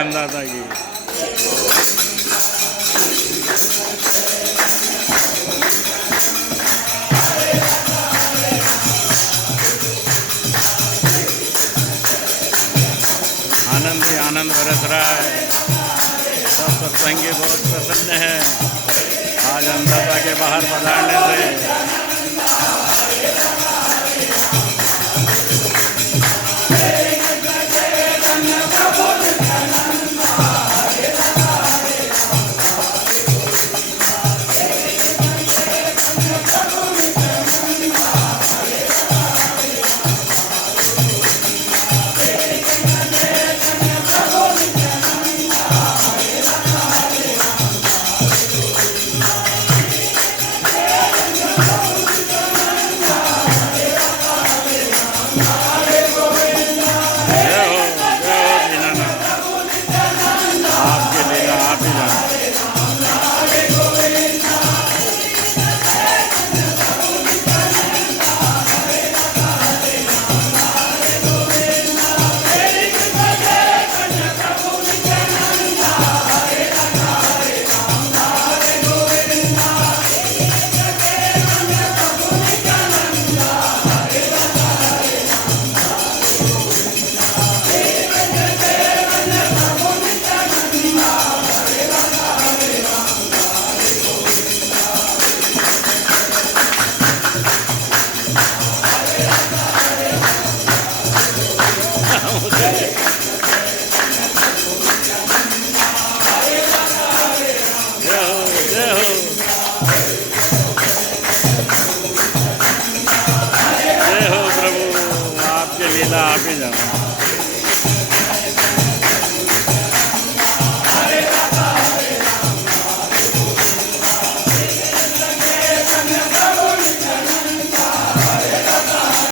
आजानदाता की। आनंद ही आनंद बरस रहा है। सब सत्संगी बहुत प्रसन्न है आज अंदाता के बाहर पधारने से। लीला आप ही जाना।